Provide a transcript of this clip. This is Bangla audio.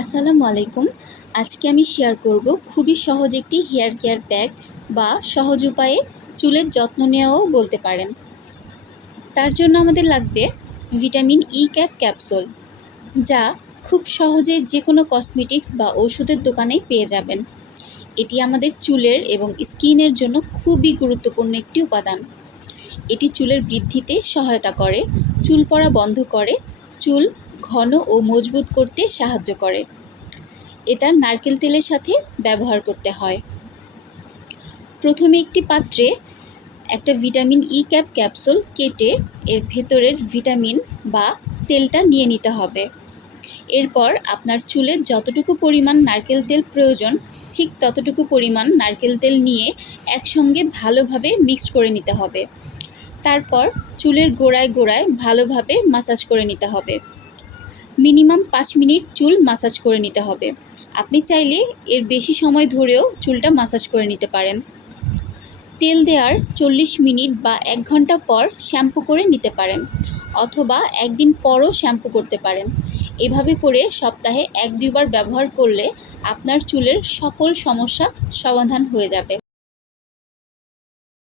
আসসালামু আলাইকুম। আজকে আমি শেয়ার করব খুবই সহজ একটি হেয়ার কেয়ার প্যাক বা সহজ উপায়ে চুলের যত্ন নেওয়াও বলতে পারেন। তার জন্য আমাদের লাগবে ভিটামিন ই ক্যাপসুল, যা খুব সহজে যে কোনো কসমেটিক্স বা ওষুধের দোকানেই পেয়ে যাবেন। এটি আমাদের চুলের এবং স্কিনের জন্য খুবই গুরুত্বপূর্ণ একটি উপাদান। এটি চুলের বৃদ্ধিতে সহায়তা করে, চুল পড়া বন্ধ করে, চুল ঘন ও মজবুত করতে সাহায্য করে। এটা নারকেল তেলের সাথে ব্যবহার করতে হয়। প্রথমে একটি পাত্রে একটা ভিটামিন ই ক্যাপসুল কেটে এর ভেতরের ভিটামিন বা তেলটা নিয়ে নিতে হবে। এরপর আপনার চুলের যতটুকু পরিমাণ নারকেল তেল প্রয়োজন, ঠিক ততটুকু পরিমাণ নারকেল তেল নিয়ে একসঙ্গে ভালোভাবে মিক্সড করে নিতে হবে। তারপর চুলের গোড়ায় গোড়ায় ভালোভাবে মাসাজ করে নিতে হবে। মিনিমাম 5 মিনিট চুল মাসাজ করে নিতে হবে। আপনি চাইলে এর বেশি সময় ধরেও চুলটা মাসাজ করে নিতে পারেন। তেল দেওয়ার 40 মিনিট বা 1 ঘন্টা পর শ্যাম্পু করে নিতে পারেন, অথবা একদিন পরও শ্যাম্পু করতে পারেন। এভাবে করে সপ্তাহে 1-2 বার ব্যবহার করলে আপনার চুলের সকল সমস্যা সমাধান হয়ে যাবে।